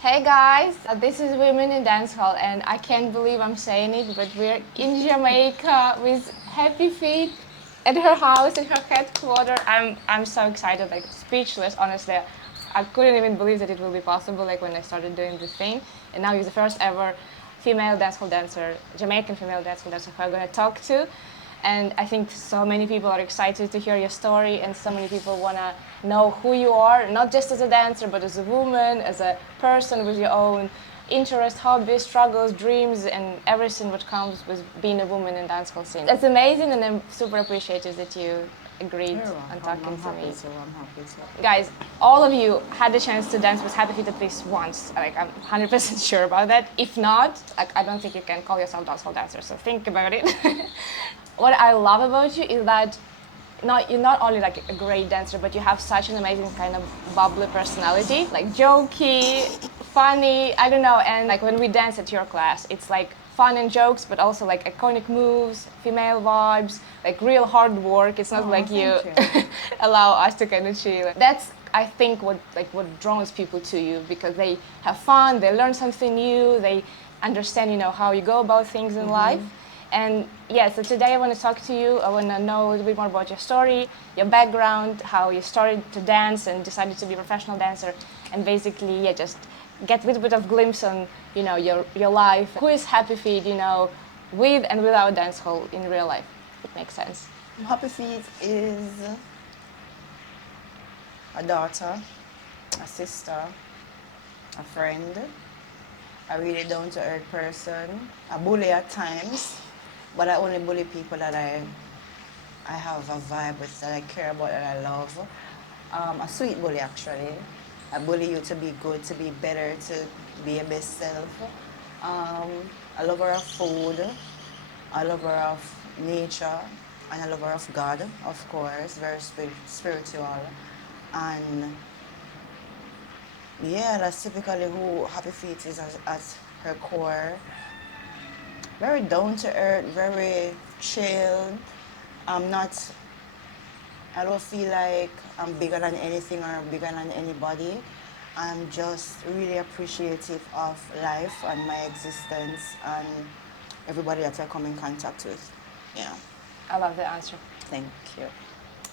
Hey guys, this is Women in Dancehall, and I can't believe I'm saying it, but we're in Jamaica with Happy Feet at her house, at her headquarters. I'm so excited, like speechless, honestly. I couldn't even believe that it will be possible, like when I started doing this thing. And now you're the first ever female dancehall dancer, Jamaican female dancehall dancer who I'm gonna talk to. And I think so many people are excited to hear your story, and so many people want to know who you are, not just as a dancer, but as a woman, as a person with your own interests, hobbies, struggles, dreams, and everything what comes with being a woman in dancehall scene. That's amazing, and I'm super appreciative that you agreed You're on welcome. talking I'm to happy me. to. I'm happy to. Guys, all of you had the chance to dance with Happy Feet at least once. Like, I'm 100% sure about that. If not, like, I don't think you can call yourself dancehall dancer, so think about it. What I love about you is that you're not only like a great dancer, but you have such an amazing kind of bubbly personality, like jokey, funny, I don't know. And like when we dance at your class, it's like fun and jokes, but also like iconic moves, female vibes, like real hard work. It's not Oh, like you thank you. allow us to kind of chill. That's I think what draws people to you because they have fun, they learn something new, they understand how you go about things in life. And yeah, so today I want to talk to you. I want to know a little bit more about your story, your background, how you started to dance and decided to be a professional dancer, and basically, yeah, just get a little bit of glimpse on, your life. Who is Happy Feet, with and without dancehall in real life? It makes sense. Happy Feet is a daughter, a sister, a friend, a really down to earth person, a bully at times, but I only bully people that I have a vibe with, that I care about, that I love. A sweet bully, actually. I bully you to be good, to be better, to be your best self. A lover of food, a lover of nature, and a lover of God, of course, very spiritual. And yeah, that's typically who Happy Feet is at her core. Very down to earth, very chill. I'm not, I don't feel like I'm bigger than anything or bigger than anybody. I'm just really appreciative of life and my existence and everybody that I come in contact with. Yeah, I love the answer. thank you.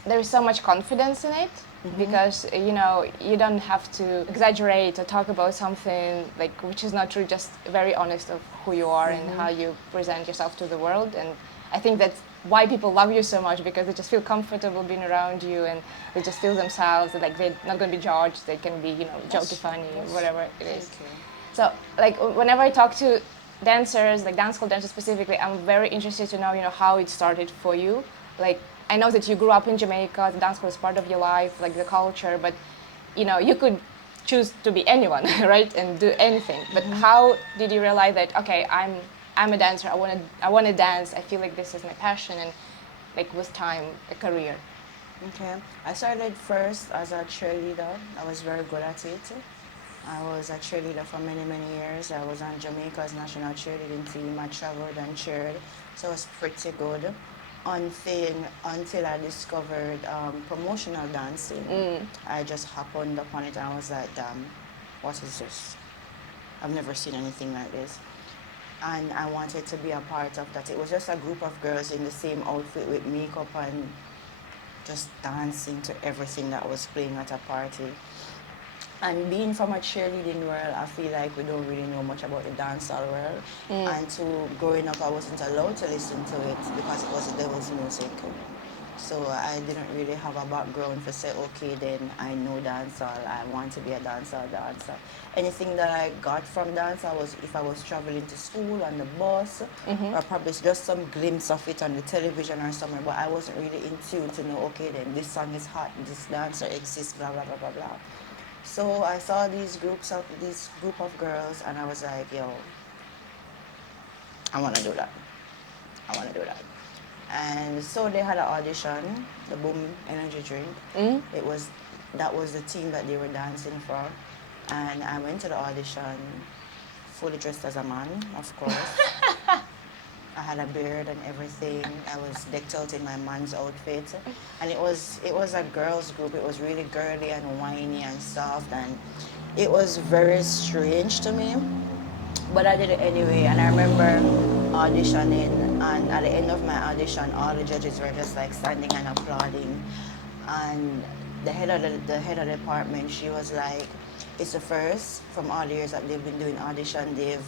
There is so much confidence in it because you don't have to exaggerate or talk about something like which is not true, just very honest of who you are and how you present yourself to the world. And I think that's why people love you so much, because they just feel comfortable being around you, and they just feel themselves, like they're not going to be judged, they can be jokey, funny, whatever it Thank is. you. So, like, whenever I talk to dancers, like dancehall dancers specifically, I'm very interested to know, how it started for you. Like, I know that you grew up in Jamaica, the dancehall is part of your life, like the culture, but, you could choose to be anyone, right, and do anything. But how did you realize that, okay, I'm a dancer, I want to dance, I feel like this is my passion, and, like, with time, a career? Okay. I started first as a cheerleader. I was very good at it. I was a cheerleader for many, many years. I was on Jamaica's national cheerleading team. I traveled and cheered, so I was pretty good. Until I discovered promotional dancing. I just happened upon it and I was like, damn, what is this? I've never seen anything like this. And I wanted to be a part of that. It was just a group of girls in the same outfit with makeup and just dancing to everything that was playing at a party. And being from a cheerleading world, I feel like we don't really know much about the dancehall world. And to growing up, I wasn't allowed to listen to it because it was the devil's music. So I didn't really have a background to say, okay, then I know dancehall. I want to be a dancehall dancer. Anything that I got from dancehall was if I was traveling to school on the bus, or probably just some glimpse of it on the television or somewhere. But I wasn't really in tune to know, okay, then this song is hot, this dancer exists, blah blah blah blah blah. So I saw this group of girls, and I was like, yo, I want to do that. I want to do that. And so they had an audition, the Boom Energy Drink. It was That was the team that they were dancing for, and I went to the audition fully dressed as a man, of course. I had a beard and everything. I was decked out in my man's outfit, and it was a girls group. It was really girly and whiny and soft, and it was very strange to me. But I did it anyway, and I remember auditioning, and at the end of my audition, all the judges were just like standing and applauding, and the head of the department, she was like, "It's the first from all the years that they've been doing audition, they've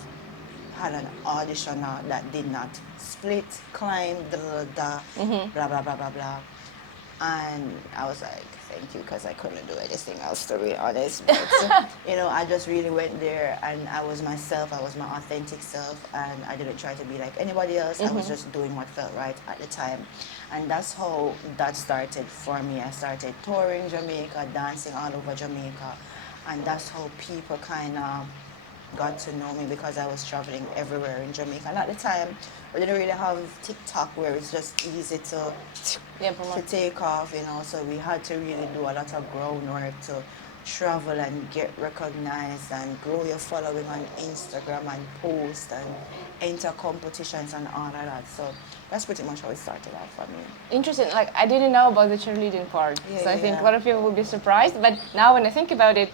had an auditioner that did not split, climb, da, blah blah blah blah blah." And I was like, thank you, because I couldn't do anything else, to be honest. But, I just really went there and I was myself. I was my authentic self, and I didn't try to be like anybody else. I was just doing what felt right at the time. And that's how that started for me. I started touring Jamaica, dancing all over Jamaica. And that's how people kind of got to know me, because I was traveling everywhere in Jamaica. And at the time, we didn't really have TikTok where it's just easy to take off, So we had to really do a lot of groundwork to travel and get recognized and grow your following on Instagram and post and enter competitions and all of that. So that's pretty much how it started out for me. Interesting. Like, I didn't know about the cheerleading part, so I think a Yeah. lot of people will be surprised. But now when I think about it,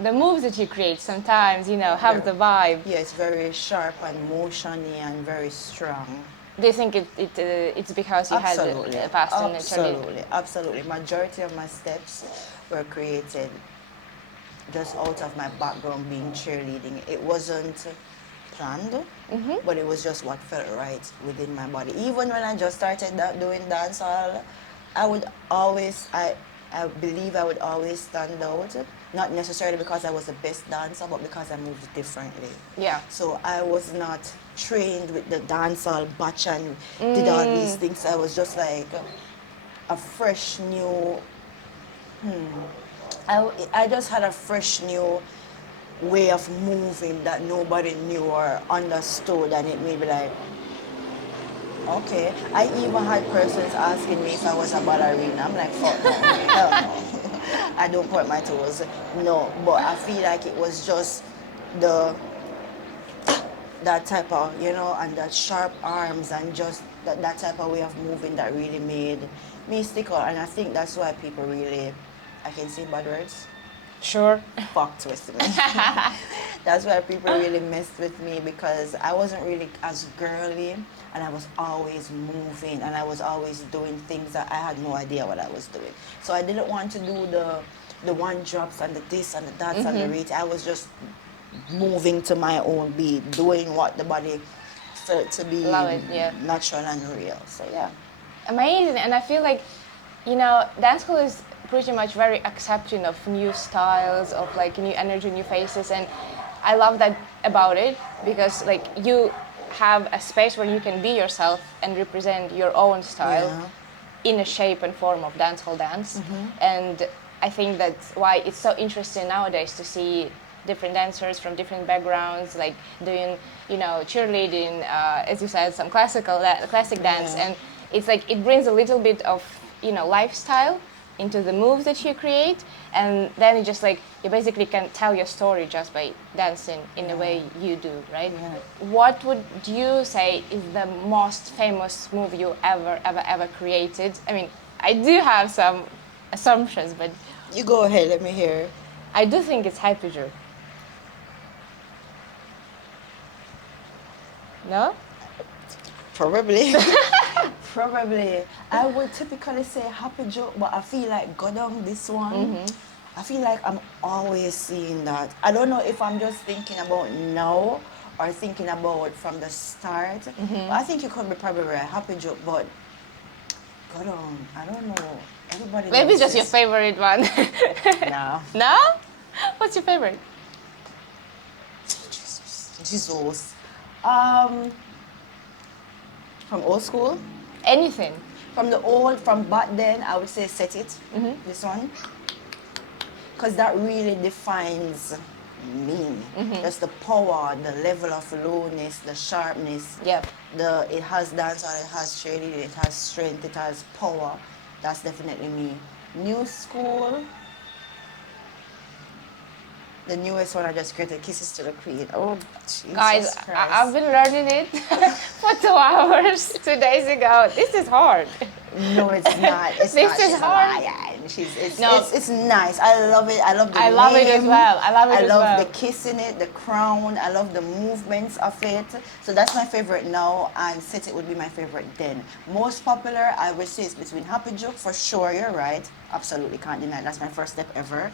the moves that you create sometimes, have the vibe. Yeah, it's very sharp and motiony and very strong. Do you think it's because you Absolutely. had a past in the cheerleading? Absolutely. Majority of my steps were created just out of my background being cheerleading. It wasn't planned, but it was just what felt right within my body. Even when I just started doing dancehall, I believe I would always stand out. Not necessarily because I was the best dancer, but because I moved differently. Yeah. So I was not trained with the dancehall batch and did all these things. I was just like a fresh new. I just had a fresh new way of moving that nobody knew or understood, and it made me like, okay. I even had persons asking me if I was a ballerina. I'm like, fuck no, hell no. I don't point my toes. No, but I feel like it was just the that type of, and that sharp arms and just that type of way of moving that really made me stick out. And I think that's why people really, I can say bad words, Sure. fucked with me. That's why people really messed with me, because I wasn't really as girly, and I was always moving, and I was always doing things that I had no idea what I was doing. So I didn't want to do the one drops and the this and the that and the rate. I was just moving to my own beat, doing what the body felt to be Love it, yeah. natural and real. So yeah. Amazing. And I feel like, dancehall is pretty much very accepting of new styles, of like new energy, new faces, and I love that about it, because like you have a space where you can be yourself and represent your own style in a shape and form of dancehall dance. And I think that's why it's so interesting nowadays to see different dancers from different backgrounds, like doing, cheerleading, as you said, some classic dance, and it's like it brings a little bit of, lifestyle into the moves that you create, and then it just like you basically can tell your story just by dancing in the way you do, right? Yeah. What would you say is the most famous move you ever created? I mean, I do have some assumptions, but You go ahead, let me hear. I do think it's happy jerk. No? Probably. Probably. I would typically say happy joke, but I feel like go down this one. I feel like I'm always seeing that. I don't know if I'm just thinking about now or thinking about from the start. But I think you could be probably right. Happy joke, but go down. I don't know. Everybody Maybe knows just your this. favorite one. No. No? What's your favorite? Jesus. From old school. Anything. From back then, I would say set it. This one. Because that really defines me. Just the power, the level of lowness, the sharpness. Yep. It has dancehall, it has cheerleading, it has strength, it has power. That's definitely me. New school. The newest one I just created, Kisses to the Queen. Oh, Guys, Jesus I've Christ. been learning it for 2 hours 2 days ago. This is hard. No, it's not. It's This not. is She's a hard. liar. No, It's nice. I love it. I love the I love it as name. well. I love it I as love the well. kiss in it, the crown. I love the movements of it. So that's my favorite now, and Set It would be my favorite then. Most popular, I would say, is between Happy Joke for sure. You're right. Absolutely can't deny. That's my first step ever.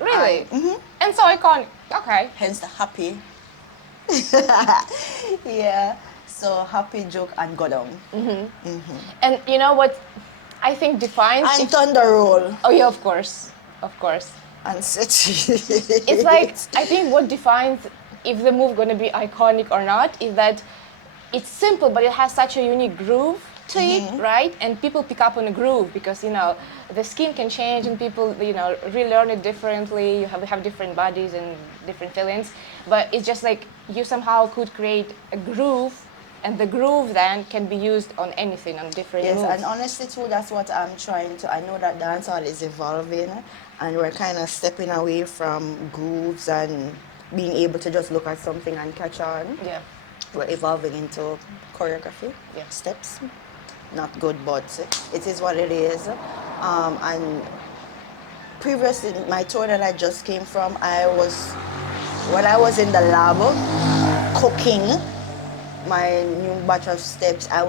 Really? And And so iconic. Okay. hence the happy. Yeah. So Happy Joke and Go Down. And you know what I think defines And Thunder Roll. oh yeah, of course. Of course. And Set It's like I think what defines if the move gonna be iconic or not is that it's simple but it has such a unique groove to it, right? And people pick up on a groove because the skin can change and people relearn it differently. You have different bodies and different feelings, but it's just like you somehow could create a groove, and the groove then can be used on anything, on different Yes, moves. and honestly too, that's what I'm trying to. I know that dancehall is evolving, and we're kind of stepping away from grooves and being able to just look at something and catch on. Yeah. We're evolving into choreography, Yeah. steps. Not good, but it is what it is. And previously, my tour that I just came from, when I was in the lab cooking my new batch of steps, I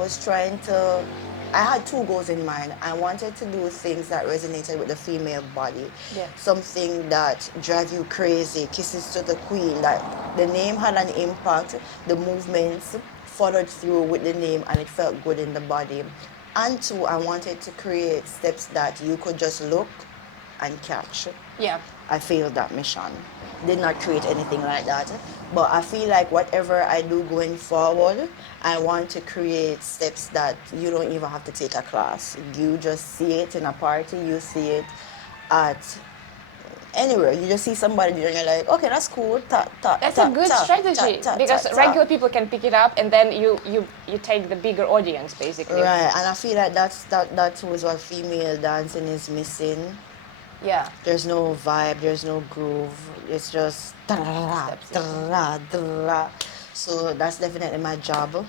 had two goals in mind. I wanted to do things that resonated with the female body. Yeah. Something that drive you crazy, Kisses to the Queen, that the name had an impact, the movements followed through with the name and it felt good in the body. And two, I wanted to create steps that you could just look and catch. Yeah. I failed that mission. Did not create anything like that. But I feel like whatever I do going forward, I want to create steps that you don't even have to take a class. You just see it in a party, you see it at anywhere. You just see somebody doing it, you're like, okay, that's cool. That's a good strategy because regular people can pick it up and then you take the bigger audience basically. Right, and I feel like that was what female dancing is missing. Yeah. There's no vibe, there's no groove. It's just so that's definitely my job,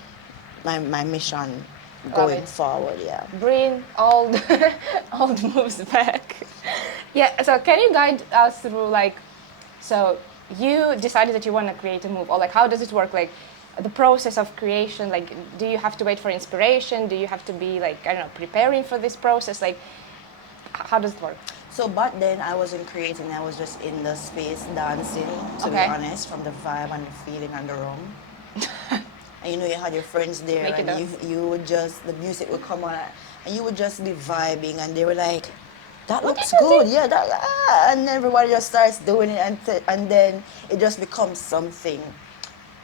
my mission going forward, yeah. Bring old old moves back. Yeah, so can you guide us through so you decided that you want to create a move, or how does it work? The process of creation, do you have to wait for inspiration? Do you have to be I don't know, preparing for this process? How does it work? So back then I wasn't creating, I was just in the space dancing, to be honest, from the vibe and the feeling and the room. And you had your friends there and you would just, the music would come on and you would just be vibing and they were like, that looks good, yeah, and everybody just starts doing it and then it just becomes something.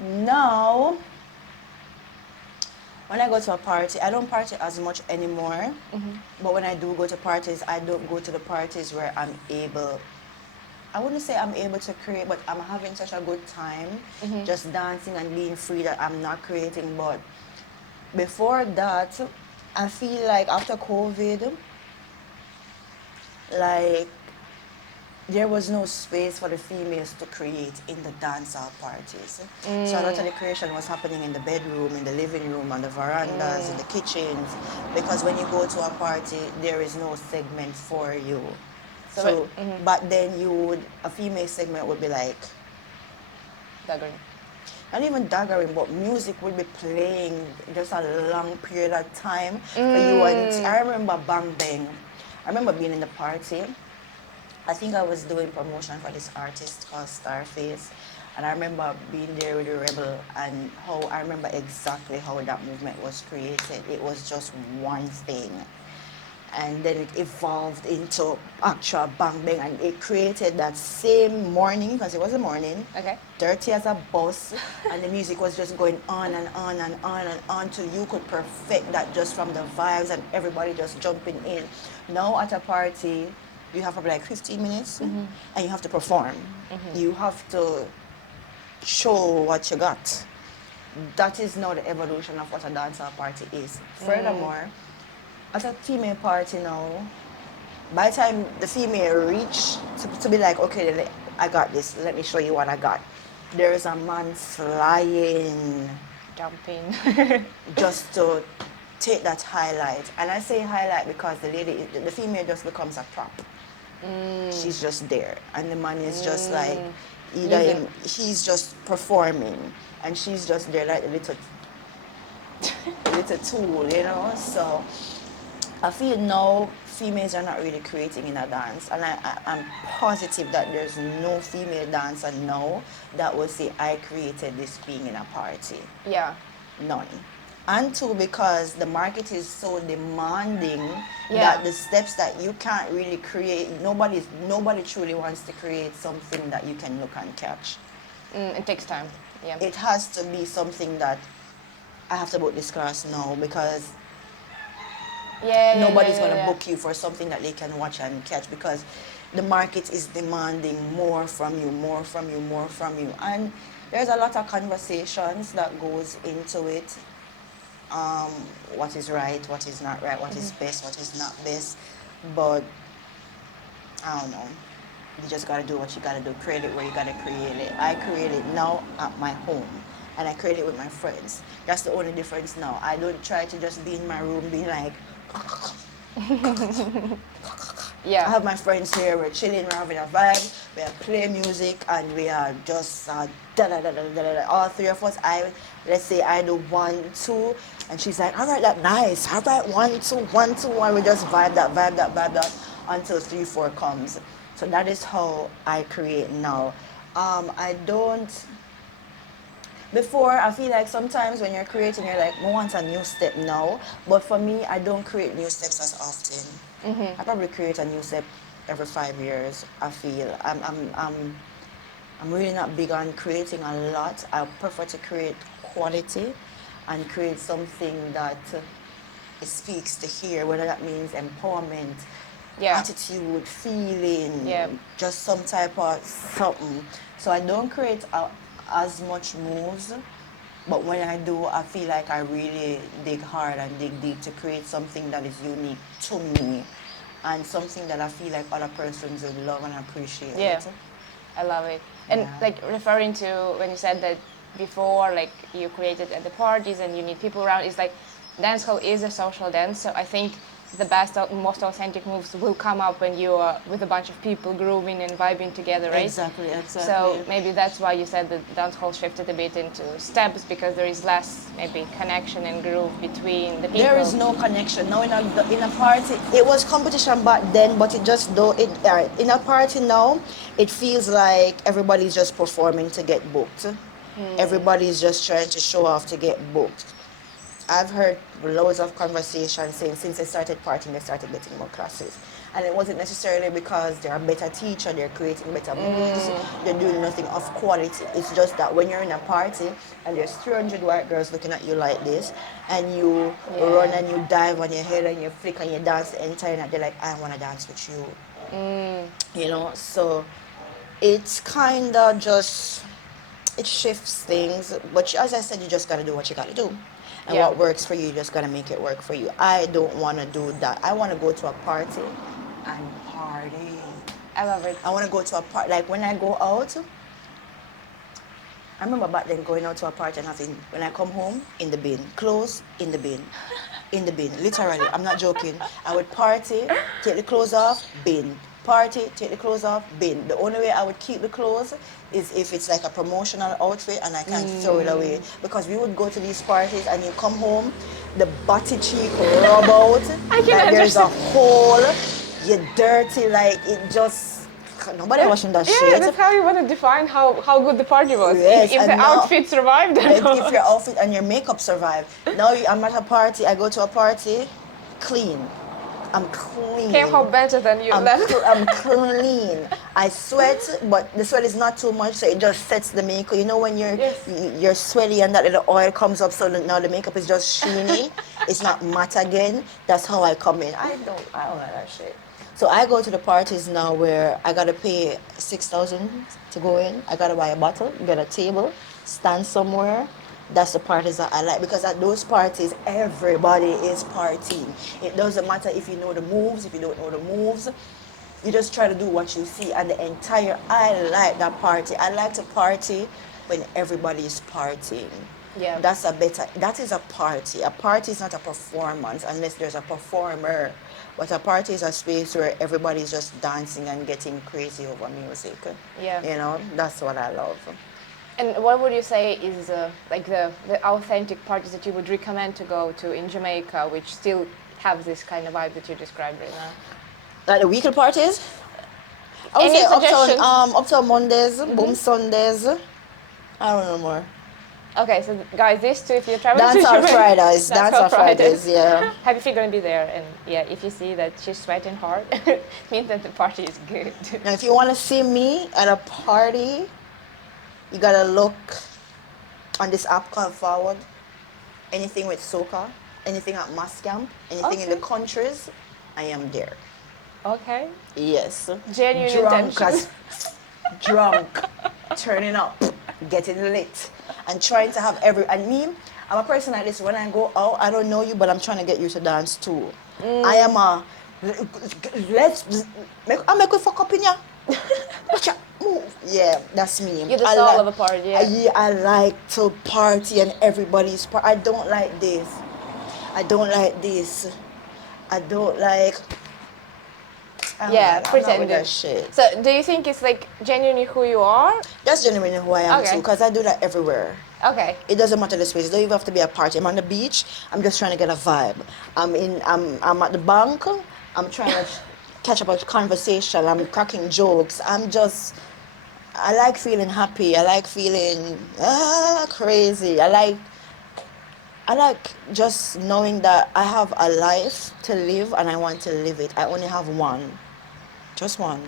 Now, when I go to a party, I don't party as much anymore. But when I do go to parties, I don't go to the parties where I'm able, I wouldn't say I'm able to create, but I'm having such a good time just dancing and being free that I'm not creating. But before that, I feel like after COVID, there was no space for the females to create in the dancehall parties. So a lot of the creation was happening in the bedroom, in the living room, on the verandas, in the kitchens. Because when you go to a party, there is no segment for you. So back then, a female segment would be like daggering. Not even daggering, but music would be playing just a long period of time for you. And I remember Bang Bang. I remember being in the party. I think I was doing promotion for this artist called Starface, and I remember being there with the Rebel and I remember exactly how that movement was created. It was just one thing, and then it evolved into actual Bang Bang, and it created that same morning, because it was a morning, dirty as a bus, and the music was just going on and on and on and on till you could perfect that just from the vibes and everybody just jumping in. Now at a party, you have probably 15 minutes and you have to perform. You have to show what you got. That is now the evolution of what a dancehall party is. Furthermore, at a female party now, by the time the female reach to be like, okay, I got this. Let me show you what I got. There is a man flying Jumping. just to take that highlight. And I say highlight because the female just becomes a prop. She's just there, and the man is just like either Using. he's just performing, and she's just there like a little tool, you know. So I feel now females are not really creating in a dance, and I'm positive that there's no female dancer now that will say I created this being in a party. Yeah. None. And two, because the market is so demanding Yeah. that the steps that you can't really create, nobody truly wants to create something that you can look and catch. It takes time. Yeah. It has to be something that I have to book this class now, because nobody's going to book you for something that they can watch and catch, because the market is demanding more from you, more from you, more from you. And there's a lot of conversations that goes into it. What is right, what is not right, what is best, what is not best. But I don't know. You just gotta do what you gotta do. Create it where you gotta create it. I create it now at my home, and I create it with my friends. That's the only difference now. I don't try to just be in my room being like. Yeah. I have my friends here. We're chilling, we're having a vibe. We are playing music, and we are just da da da da da da. All three of us. Let's say I do 1, 2, and she's like, all right, that's nice. All right, 1, 2, 1, 2, 1. We just vibe that until 3, 4 comes. So that is how I create now. I don't. Before, I feel like sometimes when you're creating, you're like, I want a new step now. But for me, I don't create new steps as often. I probably create a new step every 5 years. I feel I'm really not big on creating a lot. I prefer to create quality and create something that it speaks to hear, whether that means empowerment, attitude, feeling, just some type of something. So I don't create as much moves, but when I do, I feel like I really dig hard and dig deep to create something that is unique to me, and something that I feel like other persons would love and appreciate. Yeah, I love it. And like referring to when you said that before, like you created at the parties and you need people around, it's like dancehall is a social dance. So I think the best, most authentic moves will come up when you are with a bunch of people grooving and vibing together, right? Exactly. So maybe that's why you said that dancehall shifted a bit into steps, because there is less maybe connection and groove between the people. There is no connection. Now in a party, it was competition back then, but it just in a party now, it feels like everybody's just performing to get booked. Everybody's just trying to show off to get booked. I've heard loads of conversations saying since they started partying, they started getting more classes. And it wasn't necessarily because they're a better teacher, they're creating better moves, they're doing nothing of quality. It's just that when you're in a party and there's 300 white girls looking at you like this, and you run and you dive on your head and you flick and you dance the entire night, they're like, I want to dance with you. You know, so it's kind of just, it shifts things. But as I said, you just got to do what you got to do. And what works for you, you just gotta make it work for you. I don't want to do that. I want to go to a party and party. I love it. I want to go to a party. Like when I go out, I remember back then going out to a party and having, when I come home, in the bin. Clothes, in the bin. In the bin. Literally, I'm not joking. I would party, take the clothes off, bin. Party, take the clothes off, bin. The only way I would keep the clothes is if it's like a promotional outfit and I can't throw it away. Because we would go to these parties and you come home, the body cheek rub out, like there's a hole, you're dirty, like it just, nobody washing that shit. Yeah, that's how you want to define how good the party was. Yes, if the outfit survived or not. If your outfit and your makeup survive. Now I'm at a party, I go to a party, clean. I'm clean. Came home better than you left. I'm clean. I sweat, but the sweat is not too much, so it just sets the makeup. You know when you're sweaty and that little oil comes up, so now the makeup is just sheeny. It's not matte again. That's how I come in. I don't like that shit. So I go to the parties now where I gotta pay 6,000 to go in. I gotta buy a bottle, get a table, stand somewhere. That's the parties that I like, because at those parties, everybody is partying. It doesn't matter if you know the moves, if you don't know the moves. You just try to do what you see, and I like that party. I like to party when everybody is partying. Yeah. That is a party. A party is not a performance unless there's a performer. But a party is a space where everybody's just dancing and getting crazy over music. Yeah. You know, that's what I love. And what would you say is like the authentic parties that you would recommend to go to in Jamaica, which still have this kind of vibe that you described right now? Like the weekend parties? I would Any say suggestions? uptown Mondays, boom Sundays. I don't know more. Okay, so guys, these two, if you're traveling Dance to on Jamaica, Fridays. Dance on Fridays, yeah. Happy Feet gonna be there, and yeah, if you see that she's sweating hard, it means that the party is good. Now, if you want to see me at a party, you gotta look on this app called Forward. Anything with soca, anything at mass camp, anything in the countries, I am there. Okay. Yes. Genuine Drunk intention. as drunk, turning up, getting lit, and trying to have and me, I'm a person like this. When I go out, I don't know you, but I'm trying to get you to dance too. I am a I make you fuck up in ya. Move. Yeah, that's me. You're the soul of a party, yeah. I like to party and everybody's I don't like this. I don't like this. I don't like. I'm not with pretend. that shit. So, do you think it's like genuinely who you are? That's genuinely who I am Okay. too, because I do that everywhere. Okay. It doesn't matter the space. It don't even have to be a party. I'm on the beach. I'm just trying to get a vibe. I'm at the bank. I'm trying to catch up a conversation. I'm cracking jokes. I like feeling happy. I like feeling crazy. I like just knowing that I have a life to live and I want to live it. I only have one. Just one.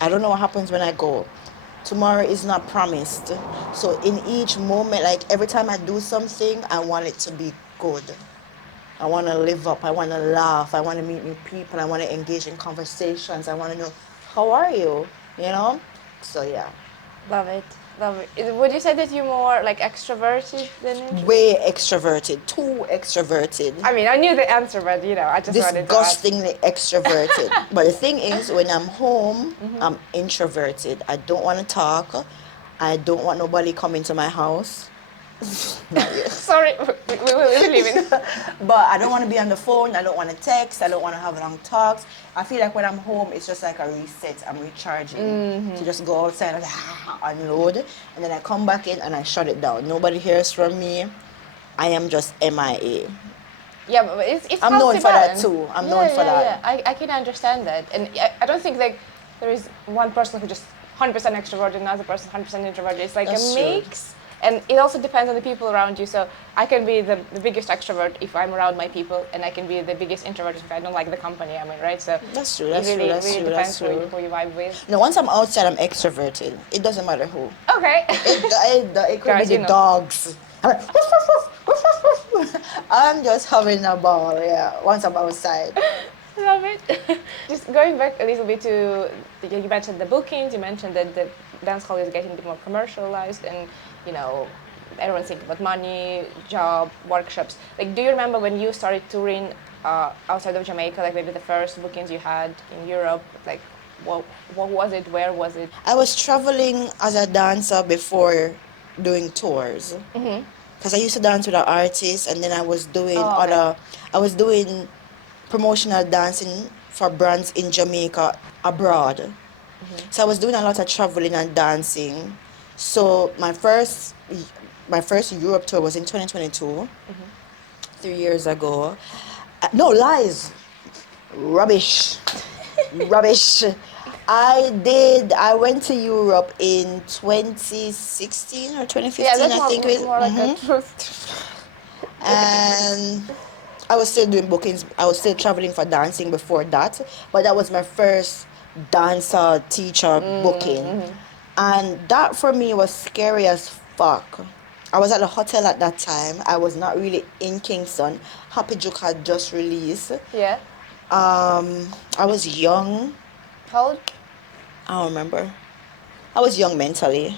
I don't know what happens when I go. Tomorrow is not promised. So in each moment, like every time I do something, I want it to be good. I want to live up. I want to laugh. I want to meet new people. I want to engage in conversations. I want to know, how are you? You know? So yeah. Love it. Love it. Would you say that you're more like extroverted than introverted? Way extroverted. Too extroverted. I mean, I knew the answer, but I just wanted to ask. Disgustingly extroverted. But the thing is, when I'm home, I'm introverted. I don't want to talk. I don't want nobody coming to my house. Not yet. Sorry, we leave it. But I don't want to be on the phone. I don't want to text. I don't want to have long talks. I feel like when I'm home, it's just like a reset. I'm recharging. To just go outside and unload. And then I come back in and I shut it down. Nobody hears from me. I am just MIA. Yeah, but it's I'm known healthy for that balance. too. I'm known for that. Yeah. I can understand that. And I don't think like there is one person who just 100% extroverted and another person 100% introverted. It's like That's a true. mix. And it also depends on the people around you. So I can be the biggest extrovert if I'm around my people, and I can be the biggest introvert if I don't like the company I'm in, right? So That's true. it That's really, true. That's really true. depends That's true. who you vibe with. No, once I'm outside, I'm extroverted. It doesn't matter who. Okay. It could Guys, be the dogs. I'm like, woof, woof, woof, woof, woof, woof. I'm just having a ball, yeah, once I'm outside. Love it. Just going back a little bit to, you mentioned the bookings, you mentioned that the dance hall is getting a bit more commercialized and, everyone's thinking about money, job, workshops. Like, do you remember when you started touring outside of Jamaica, like maybe the first bookings you had in Europe? Like, what was it? Where was it? I was traveling as a dancer before doing tours. Because I used to dance with an artist, and then I was doing I was doing promotional dancing for brands in Jamaica abroad. So I was doing a lot of traveling and dancing. So my first Europe tour was in 2022, 3 years ago. No, lies. Rubbish. Rubbish. I went to Europe in 2016 or 2015, Yeah, that's I think it was. more like a truth. And I was still doing bookings. I was still traveling for dancing before that. But that was my first dancer teacher booking. And that for me was scary as fuck. I was at a hotel at that time. I was not really in Kingston. Happy Juke had just released. Yeah. I was young. How old? I don't remember. I was young mentally.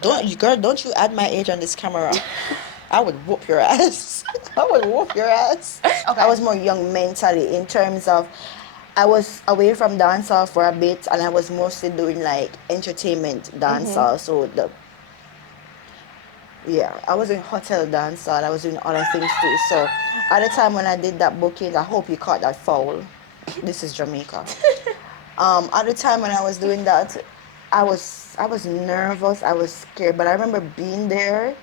Don't you add my age on this camera. I would whoop your ass. I would whoop your ass. Okay. I was more young mentally in terms of I was away from dancehall for a bit, and I was mostly doing like entertainment dancehall. So I was in hotel dancehall. I was doing other things too. So at the time when I did that booking, I hope you caught that foul. This is Jamaica. At the time when I was doing that, I was nervous. I was scared. But I remember being there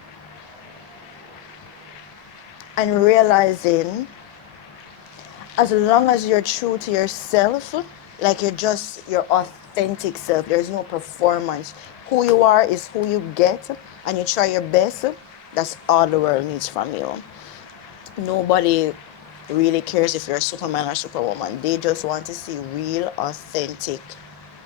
and realizing, as long as you're true to yourself, like you're just your authentic self, there's no performance. Who you are is who you get, and you try your best. That's all the world needs from you. Nobody really cares if you're a Superman or Superwoman. They just want to see real, authentic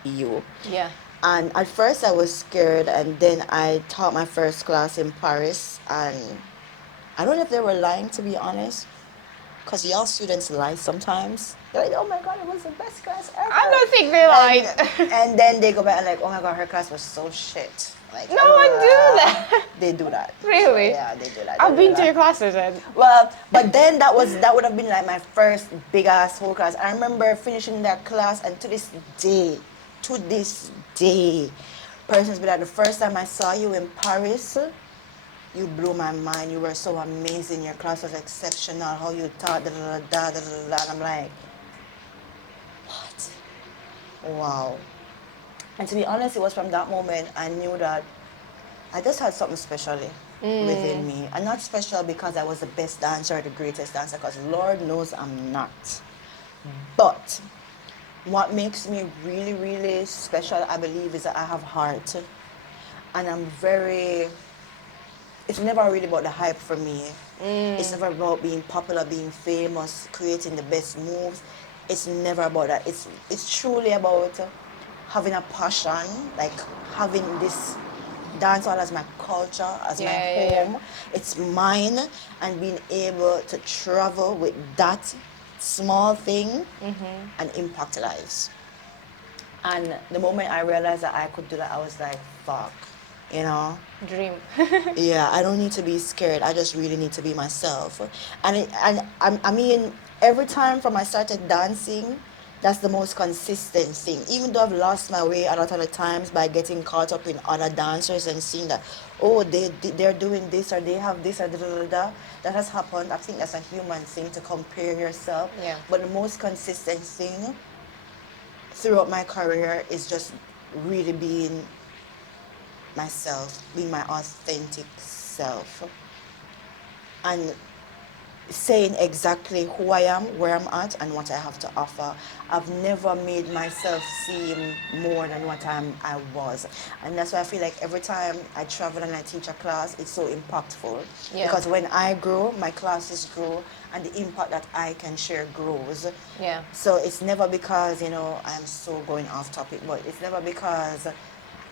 you. Yeah. And at first I was scared, and then I taught my first class in Paris, and I don't know if they were lying, to be honest, because y'all students lie sometimes. They're like, oh my god, it was the best class ever. I don't think they lied. And then they go back and like, oh my god, her class was so shit. Like, No one do that. They do that. Really? So, yeah, they do that. I've They do been to that. your classes and Well, but then that would have been like my first big ass whole class. I remember finishing that class, and to this day, persons be like, the first time I saw you in Paris, you blew my mind. You were so amazing. Your class was exceptional. How you taught, da da da da da da. And I'm like, what? Wow. And to be honest, it was from that moment I knew that I just had something special within me. And not special because I was the best dancer or the greatest dancer, because Lord knows I'm not. But what makes me really, really special, I believe, is that I have heart. And I'm very... It's never really about the hype for me. It's never about being popular, being famous, creating the best moves. It's never about that. It's truly about having a passion, like having this dancehall as my culture, as my home. It's mine, and being able to travel with that small thing and impact lives. And the moment I realized that I could do that, I was like, fuck, you know? dream. Yeah, I don't need to be scared. I just really need to be myself. I mean, every time from I started dancing, that's the most consistent thing. Even though I've lost my way a lot of the times by getting caught up in other dancers and seeing that, oh, they're doing this or they have this or da da da da. That has happened. I think that's a human thing to compare yourself. Yeah. But the most consistent thing throughout my career is just really being myself, being my authentic self, and saying exactly who I am, where I'm at, and what I have to offer. I've never made myself seem more than what I was. And that's why I feel like every time I travel and I teach a class, it's so impactful. Yeah. Because when I grow, my classes grow, and the impact that I can share grows. Yeah. So it's never because, I'm so going off topic, but it's never because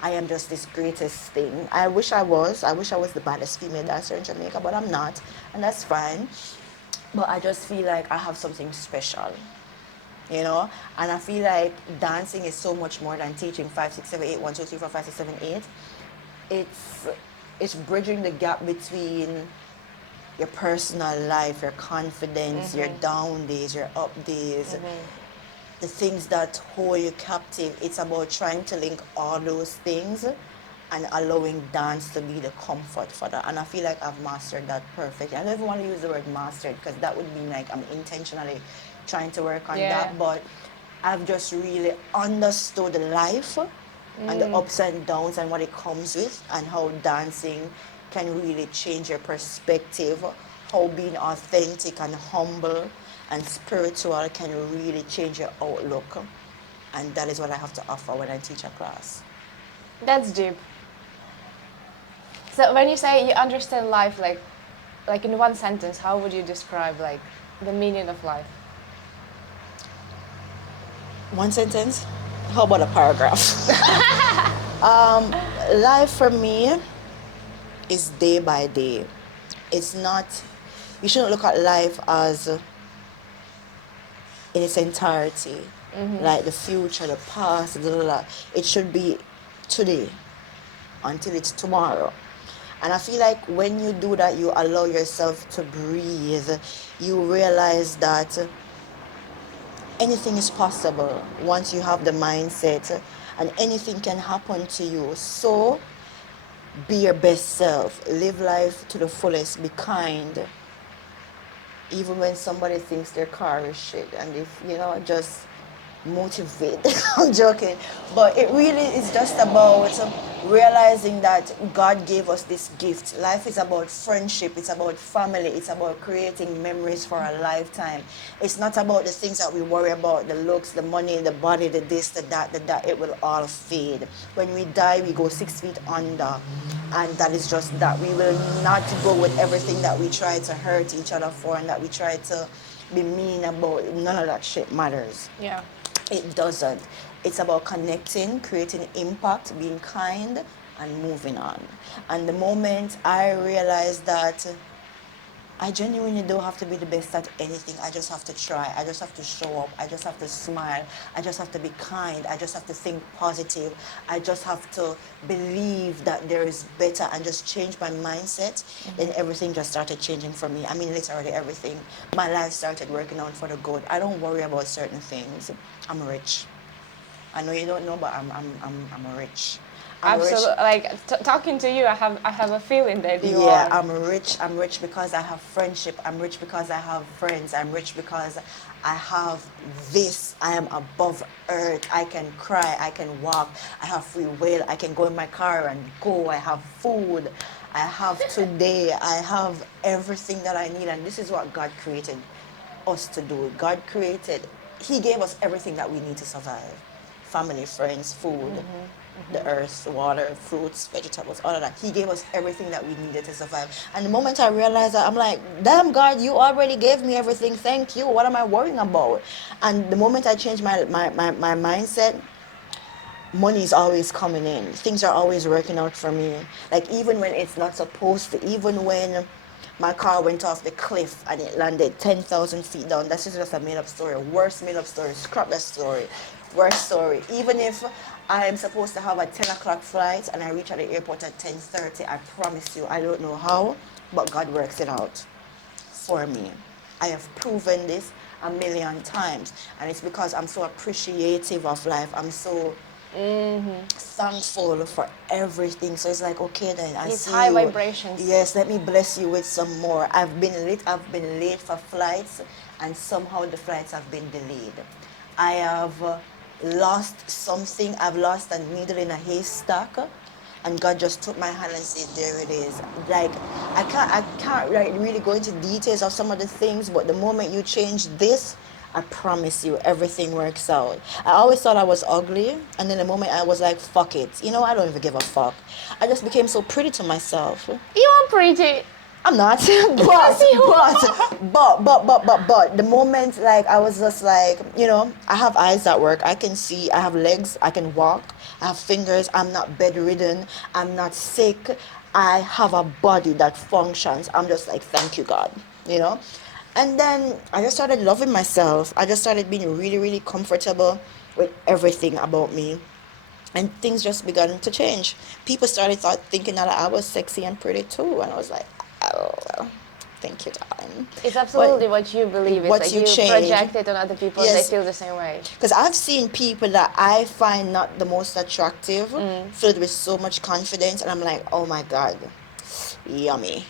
I am just this greatest thing. I wish I was the baddest female dancer in Jamaica, but I'm not, and that's fine. But I just feel like I have something special, and I feel like dancing is so much more than teaching 5, 6, 7, 8, 1, 2, 3, 4, 5, 6, 7, 8. It's bridging the gap between your personal life, your confidence, your down days, your up days, the things that hold you captive. It's about trying to link all those things and allowing dance to be the comfort for that. And I feel like I've mastered that perfectly. I don't even want to use the word mastered, because that would mean like I'm intentionally trying to work on that. But I've just really understood life and the ups and downs and what it comes with, and how dancing can really change your perspective, how being authentic and humble and spiritual can really change your outlook. And that is what I have to offer when I teach a class. That's deep. So when you say you understand life, like in one sentence, how would you describe like the meaning of life? One sentence? How about a paragraph? Life for me is day by day. It's not, you shouldn't look at life as in its entirety, like the future, the past, blah, blah, blah. It should be today until it's tomorrow. And I feel like when you do that, you allow yourself to breathe. You realize that anything is possible once you have the mindset, and anything can happen to you. So be your best self, live life to the fullest, be kind, even when somebody thinks their car is shit, and if just motivate. I'm joking, but it really is just about realizing that God gave us this gift. Life is about friendship, it's about family, it's about creating memories for a lifetime. It's not about the things that we worry about, the looks, the money, the body, the this, the that. It will all fade. When we die, we go 6 feet under, and that is just that. We will not go with everything that we try to hurt each other for, and that we try to be mean about. None of that shit matters. Yeah. It doesn't. It's about connecting, creating impact, being kind, and moving on. And the moment I realized that I genuinely don't have to be the best at anything. I just have to try. I just have to show up. I just have to smile. I just have to be kind. I just have to think positive. I just have to believe that there is better and just change my mindset. Then everything just started changing for me. I mean, literally everything. My life started working out for the good. I don't worry about certain things. I'm rich. I know you don't know, but I'm rich. I'm rich. Absolutely. Like talking to you, I have a feeling that you Yeah, are. I'm rich. I'm rich because I have friendship. I'm rich because I have friends. I'm rich because I have this. I am above earth. I can cry. I can walk. I have free will. I can go in my car and go. I have food. I have today. I have everything that I need. And this is what God created us to do. God created, He gave us everything that we need to survive: family, friends, food, the earth, water, fruits, vegetables, all of that. He gave us everything that we needed to survive. And the moment I realized that, I'm like, damn, God, you already gave me everything. Thank you. What am I worrying about? And the moment I changed my mindset, money is always coming in. Things are always working out for me. Like, even when it's not supposed to, even when my car went off the cliff and it landed 10,000 feet down. That's just a made up story. Worst made up story. Scrap that story. Worst story. Even if I am supposed to have a 10 o'clock flight and I reach at the airport at 10:30, I promise you, I don't know how, but God works it out for me. I have proven this a million times, and it's because I'm so appreciative of life. I'm so thankful for everything. So it's like, okay, then I It's see high you. vibrations. Yes, let me bless you with some more. I've been late for flights, and somehow the flights have been delayed. I have lost something. I've lost a needle in a haystack, and God just took my hand and said, "There it is." Like, I can't like really go into details of some of the things, but the moment you change this, I promise you, everything works out. I always thought I was ugly, and then the moment I was like, "Fuck it," I don't even give a fuck. I just became so pretty to myself. You are pretty. I'm not, Yes, you are. but the moment, like, I was just like, I have eyes that work. I can see. I have legs. I can walk. I have fingers. I'm not bedridden. I'm not sick. I have a body that functions. I'm just like, thank you, God. You know. And then I just started loving myself. I just started being really, really comfortable with everything about me, and things just began to change. People started thinking that I was sexy and pretty too, and I was like, oh, well, thank you, darling. It's But absolutely what you believe. It's what like you you change, project it on other people and they yes, feel the same way. because I've seen people that I find not the most attractive, filled with so much confidence, and I'm like, oh my God, yummy.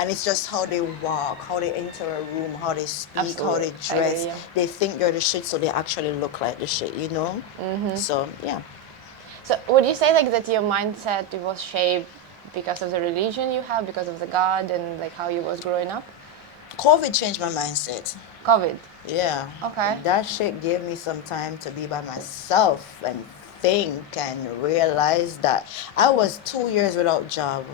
And it's just how they walk, how they enter a room, how they speak, how Absolutely. they I agree, dress. yeah. They think they're the shit, so they actually look like the shit. So, yeah. So would you say like that your mindset it was shaped because of the religion you have, because of the God and like how you was growing up? COVID changed my mindset. COVID. Yeah, Okay. that shit gave me some time to be by myself and think and realize that I was 2 years without job,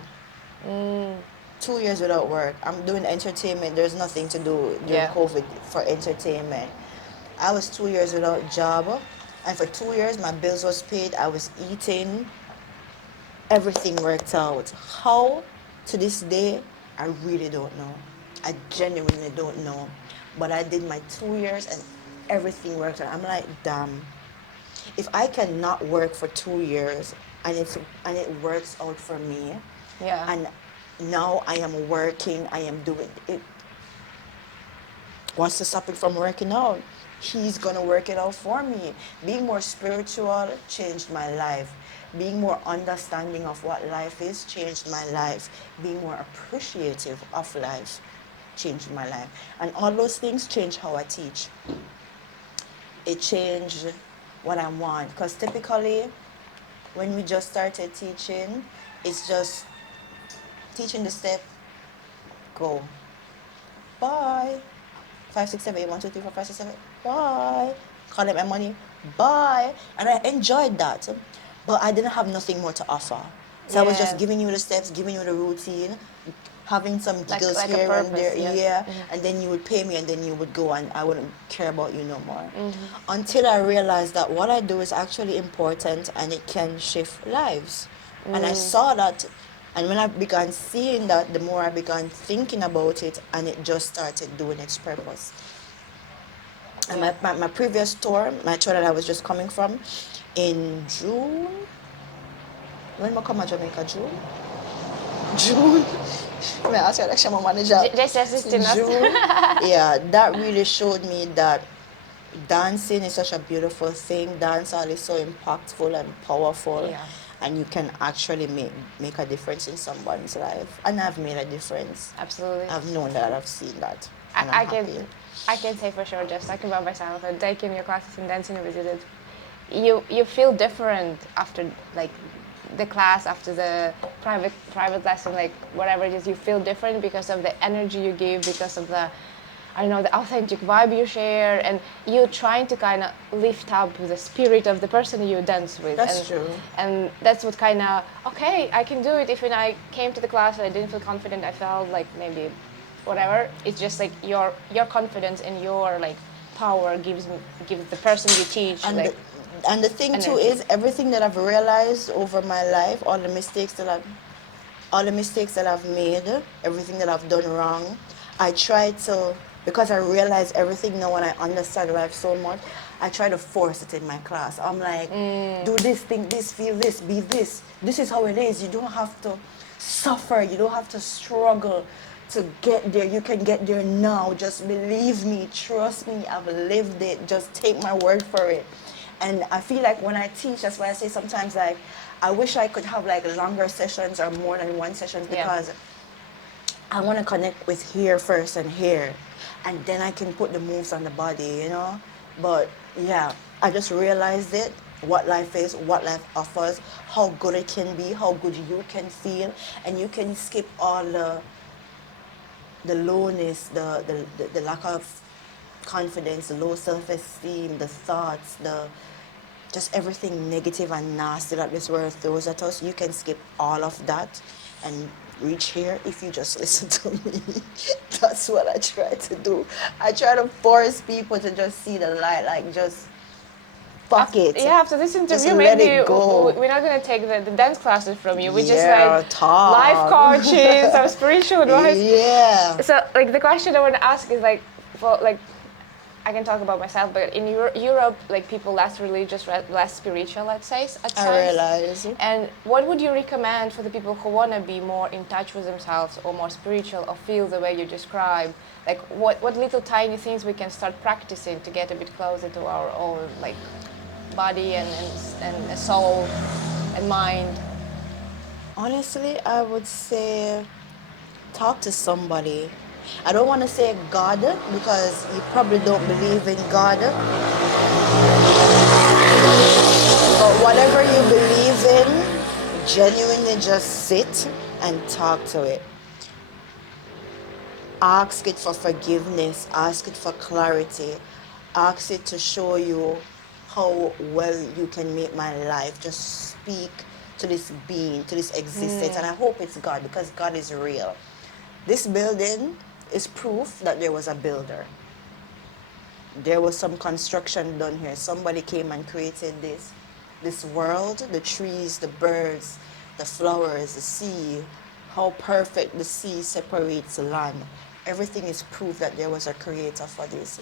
2 years without work. I'm doing entertainment. There's nothing to do during Yeah. COVID for entertainment. I was 2 years without job, and for 2 years my bills was paid. I was eating. Everything worked out. How? To this day, I really don't know. I genuinely don't know. But I did my 2 years and everything worked out. I'm like, damn. If I cannot work for 2 years and it works out for me, Yeah. and now I am working, I am doing it. What's to stop it from working out? He's gonna work it out for me. Being more spiritual changed my life. Being more understanding of what life is changed my life. Being more appreciative of life changed my life. And all those things changed how I teach. It changed what I want. Because typically, when we just started teaching, it's just teaching the step, go. Bye. 5, 6, 7, 8, 1, 2, 3, 4, 5, 6, 7, 8. Bye. Collect my money. Bye. And I enjoyed that. But I didn't have nothing more to offer. So I was just Yeah. giving you the steps, giving you the routine, having some giggles like a here and purpose, there, yes. yeah. And then you would pay me and then you would go and I wouldn't care about you no more. Mm-hmm. Until I realized that what I do is actually important and it can shift lives. And I saw that, and when I began seeing that, the more I began thinking about it, and it just started doing its purpose. And Yeah. my previous tour, my tour that I was just coming from, in June, when I come to Jamaica, June. May I ask you, like, my manager? Just assisting us. June. Yeah, that really showed me that dancing is such a beautiful thing. Dancehall is so impactful and powerful. Yeah. And you can actually make a difference in someone's life. And I've made a difference. Absolutely. I've known that, I've seen that. And I'm I happy. I can say for sure, just talking about myself and taking your classes in dancing visited, you feel different after like the class, after the private lesson, like whatever it is, you feel different because of the energy you give, because of the, I don't know, the authentic vibe you share, and you trying to kind of lift up the spirit of the person you dance with. That's true. And that's what kind of, okay, I can do it. If when I came to the class and I didn't feel confident, I felt like maybe whatever. It's just like your confidence and your like power gives the person you teach And like and the thing too energy. is everything that I've realized over my life, all the mistakes that I've made, everything that I've done wrong, I try to, because I realize everything now and I understand life so much, I try to force it in my class. I'm like, do this, think this, feel this, be this. This is how it is. You don't have to suffer. You don't have to struggle to get there. You can get there now. Just believe me, trust me, I've lived it. Just take my word for it. And I feel like when I teach, that's why I say sometimes like, I wish I could have like longer sessions or more than one session because I want to connect with here first and here. And then I can put the moves on the body, you know? But yeah, I just realized it, what life is, what life offers, how good it can be, how good you can feel. And you can skip all the lowness, the lack of confidence, the low self-esteem, the thoughts, just everything negative and nasty that this world throws at us. You can skip all of that and reach here if you just listen to me. That's what I try to do. I try to force people to just see the light, like just fuck it. Yeah, after this Just interview, let maybe it go. we're not gonna take the dance classes from you. We just Yeah, like talk. life coaches, some spiritual advice. Yeah. So like the question I want to ask is like, for like, I can talk about myself, but in Europe, like people less religious, less spiritual, let's say, at I times. realize. And what would you recommend for the people who want to be more in touch with themselves or more spiritual or feel the way you describe? Like what little tiny things we can start practicing to get a bit closer to our own like body and soul and mind? Honestly, I would say talk to somebody. I don't want to say God because you probably don't believe in God. But whatever you believe in, genuinely just sit and talk to it. Ask it for forgiveness, ask it for clarity, ask it to show you how well you can make my life. Just speak to this being, to this existence. And I hope it's God because God is real. This building is proof that there was a builder. There was some construction done here. Somebody came and created this world, the trees, the birds, the flowers, the sea, how perfect the sea separates the land. Everything is proof that there was a creator for this.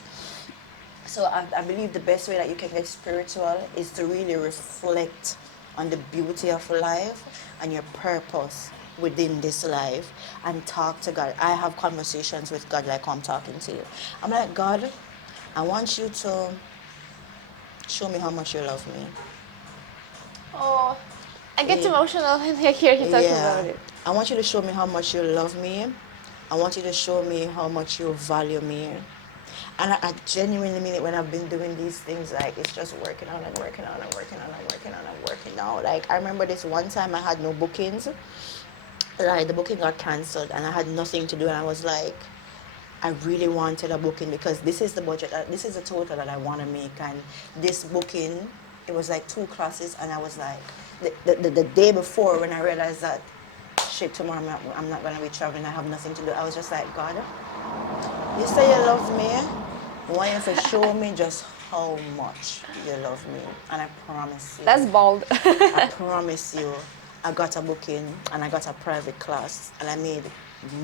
So I believe the best way that you can get spiritual is to really reflect on the beauty of life and your purpose within this life and talk to God. I have conversations with God like I'm talking to you. I'm like, God, I want you to show me how much you love me. Oh, I get Yeah. emotional when I hear you talk about Yeah. it. I want you to show me how much you love me. I want you to show me how much you value me. And I genuinely mean it when I've been doing these things. Like, it's just working on and working on and working on and working on and working out. Like, I remember this one time I had no bookings. Like, the booking got cancelled and I had nothing to do. And I was like, I really wanted a booking because this is the budget, this is the total that I want to make. And this booking, it was like 2 classes. And I was like, the day before when I realized that, shit, tomorrow I'm not going to be traveling, I have nothing to do. I was just like, God, you say you love me. I want you to show me just how much you love me. And I promise you. That's bold. I promise you. I got a booking and I got a private class and I made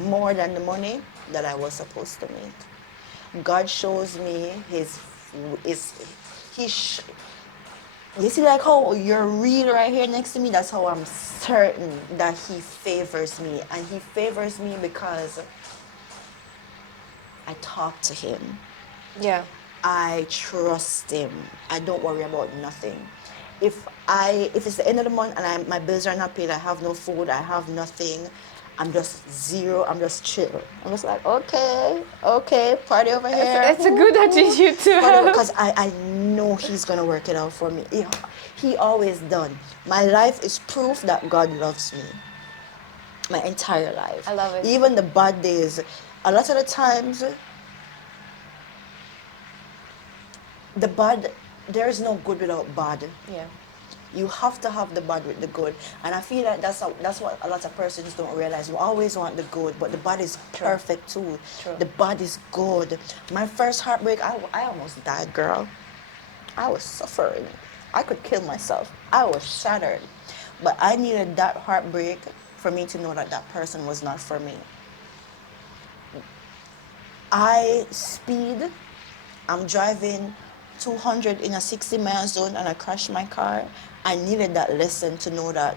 more than the money that I was supposed to make. God shows me his he sh- you see, like how you're real right here next to me, that's how I'm certain that he favors me. And he favors me because I talk to him. Yeah. I trust him. I don't worry about nothing. If it's the end of the month and my bills are not paid, I have no food, I have nothing, I'm just zero, I'm just chill. I'm just like, okay, party over here. It's a good attitude to have. Because I know he's gonna work it out for me. He always done. My life is proof that God loves me. My entire life. I love it. Even the bad days. A lot of the times the bad, there is no good without bad. Yeah. You have to have the bad with the good. And I feel like that's what a lot of persons don't realize. We always want the good, but the bad is perfect too. True. The bad is good. My first heartbreak, I almost died, girl. I was suffering. I could kill myself. I was shattered. But I needed that heartbreak for me to know that that person was not for me. I speed. I'm driving 200 in a 60-mile zone and I crashed my car. I needed that lesson to know that,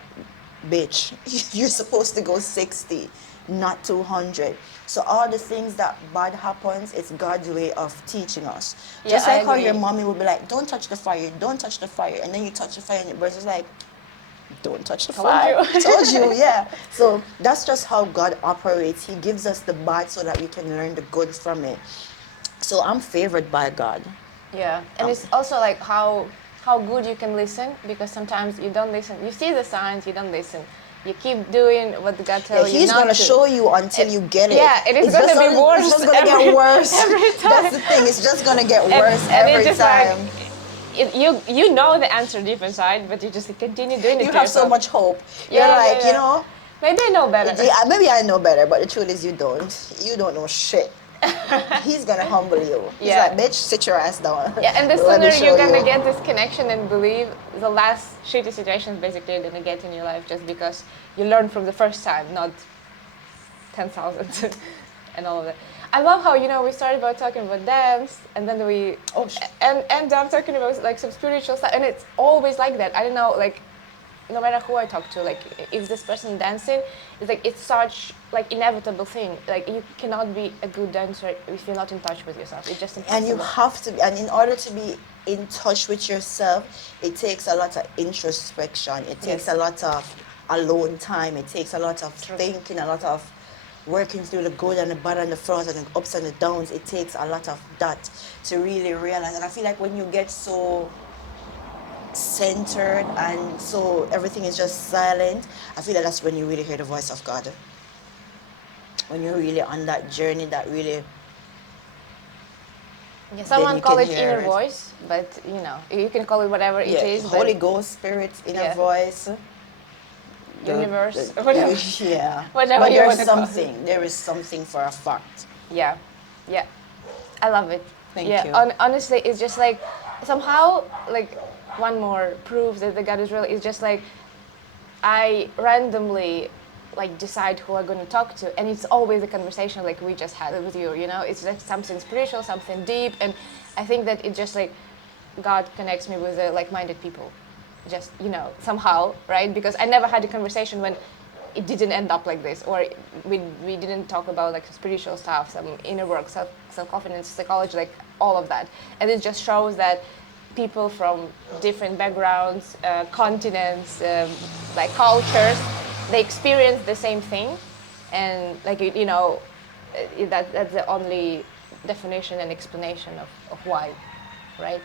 bitch, you're supposed to go 60, not 200. So all the things that bad happens, it's God's way of teaching us. Yeah, Just like I how agree. your mommy would be like, don't touch the fire, don't touch the fire. And then you touch the fire and your brother's like, don't touch the Told fire. you. Told you, yeah. So that's just how God operates. He gives us the bad so that we can learn the good from it. So I'm favored by God. Yeah, and it's also like how good you can listen, because sometimes you don't listen. You see the signs, you don't listen. You keep doing what God tells you He's not gonna to. show you until you get it. Yeah, it is It's gonna just be worse. It's just gonna get worse. Every time. That's the thing. It's just gonna get worse every it's just time. you know the answer deep inside, but you just continue doing it. You to have so yourself. much hope. You're Yeah, like, yeah. you know, Maybe I know better. yeah, maybe I know better, but the truth is you don't. You don't know shit. He's gonna humble you. He's Yeah. like, bitch, sit your ass down. Yeah, and the Let me sooner show you're gonna you. get this connection and believe, the less shitty situations basically you're gonna get in your life, just because you learn from the first time, not 10,000 and all of that. I love how, we started about talking about dance, and then we end up talking about like some spiritual stuff, and it's always like that. I don't know, like, no matter who I talk to, like, if this person dancing, it's like, it's such like inevitable thing. Like, you cannot be a good dancer if you're not in touch with yourself. It's just impossible. And you have to, and in order to be in touch with yourself, it takes a lot of introspection. It takes a lot of alone time. It takes a lot of thinking, a lot of working through the good and the bad and the front and the ups and the downs. It takes a lot of that to really realize. And I feel like when you get so centered and so everything is just silent, I feel like that's when you really hear the voice of God. When you're really on that journey that really... Yeah, someone you call can it hear inner it. voice, but you can call it whatever it is. Holy but Ghost, Spirit, inner Yeah. voice, universe, whatever. Yeah. Whatever But you there's want to call it. something. There is something for a fact. Yeah, yeah, I love it. Thank yeah, you. Honestly, it's just like somehow like one more proof that the God is real. Is just like I randomly like decide who I'm gonna talk to, and it's always a conversation like we just had with you. It's like something spiritual, something deep, and I think that it just like God connects me with like-minded people, just somehow, right? Because I never had a conversation when it didn't end up like this, or we didn't talk about like spiritual stuff, some inner work, self-confidence, psychology, like all of that. And it just shows that people from different backgrounds, continents, like cultures, they experience the same thing, and like that's the only definition and explanation of why, right?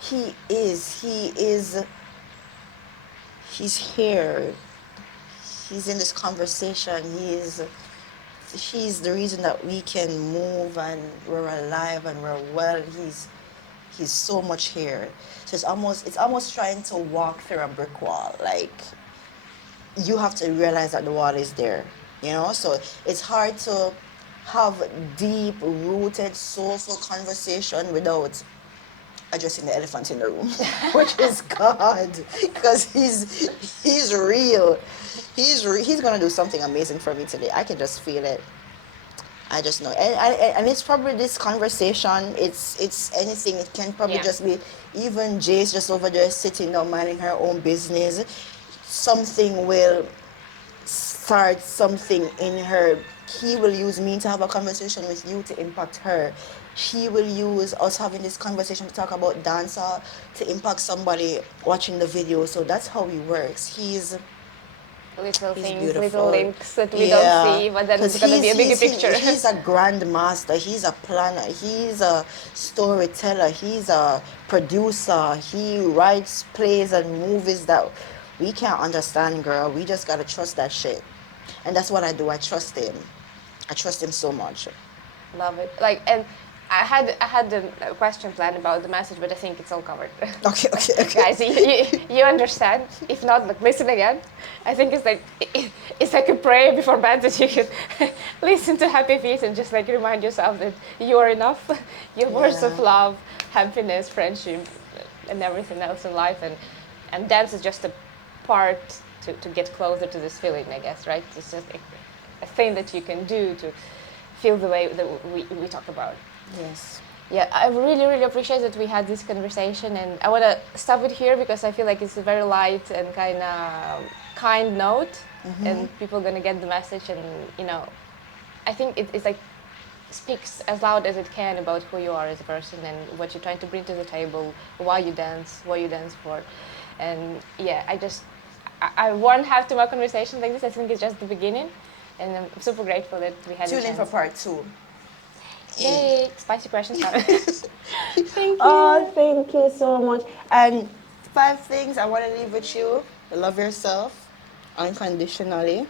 He's here. He's in this conversation. He's the reason that we can move and we're alive and we're well. He's so much here. So it's almost trying to walk through a brick wall. Like, you have to realize that the wall is there. So it's hard to have deep rooted soulful conversation without addressing the elephant in the room, which is God, because he's real. He's gonna do something amazing for me today. I can just feel it. I just know, and it's probably this conversation. It's anything. It can probably just be even Jace just over there sitting down minding her own business. Something will start something in her. He will use me to have a conversation with you to impact her. She will use us having this conversation to talk about dancehall to impact somebody watching the video. So that's how he works. He's Things, beautiful. little links that we don't see, but then it's going to be a bigger picture. He's a grandmaster. He's a planner. He's a storyteller. He's a producer. He writes plays and movies that we can't understand, girl. We just gotta trust that shit, and that's what I do. I trust him. I trust him so much. Love it. Like, and I had a question planned about the message, but I think it's all covered. Okay. Guys, you understand? If not, like, listen again. I think it's like a prayer before bed that you can listen to Happy Feet and just like remind yourself that you are enough. Your words of love, happiness, friendship, and everything else in life, and dance is just a part to get closer to this feeling, I guess, right? It's just a thing that you can do to feel the way that we talk about. Yes. Yeah, I really, really appreciate that we had this conversation, and I want to stop it here because I feel like it's a very light and kind note, and people are gonna get the message, and I think it's like speaks as loud as it can about who you are as a person and what you're trying to bring to the table, why you dance, what you dance for, and yeah, I won't have to more conversations like this. I think it's just the beginning, and I'm super grateful that we had a Tune chance. in for part 2. Yay! Spicy questions. Thank you. Oh, thank you so much. And 5 things I want to leave with you. Love yourself unconditionally.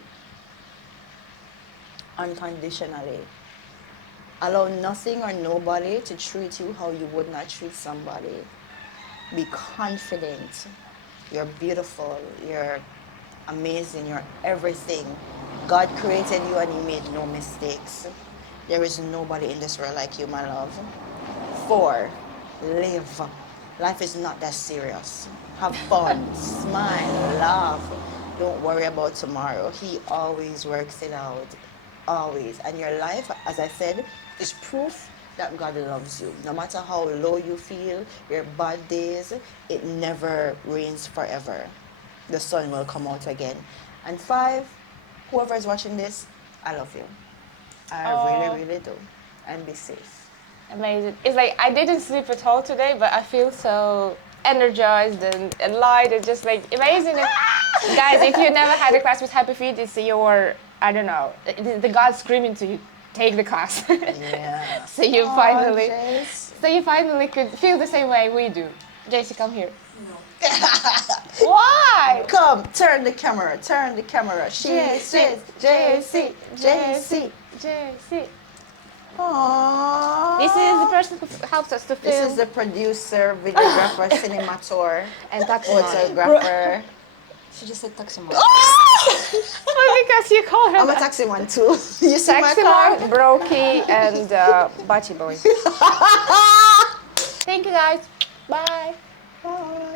Unconditionally. Allow nothing or nobody to treat you how you would not treat somebody. Be confident. You're beautiful. You're amazing. You're everything. God created you and He made no mistakes. There is nobody in this world like you, my love. 4, live. Life is not that serious. Have fun, smile, laugh. Don't worry about tomorrow. He always works it out. Always. And your life, as I said, is proof that God loves you. No matter how low you feel, your bad days, it never rains forever. The sun will come out again. And 5, whoever is watching this, I love you. I really, really do. And be safe. Amazing. It's like I didn't sleep at all today, but I feel so energized and light and just like amazing. And guys, if you never had a class with Happy Feet, it's your, I don't know, the God screaming to you, take the class. Yeah. So you finally could feel the same way we do. JC, come here. No. Why? Come, turn the camera. She says, JC. JC. Aww. This is the person who helps us to film. This is the producer, videographer, cinemator, and taximan. photographer. She just said taximan. Well, because you call her I'm a taximan too. You see my taximan, car? brokey, and bachi boy. Thank you guys. Bye. Bye.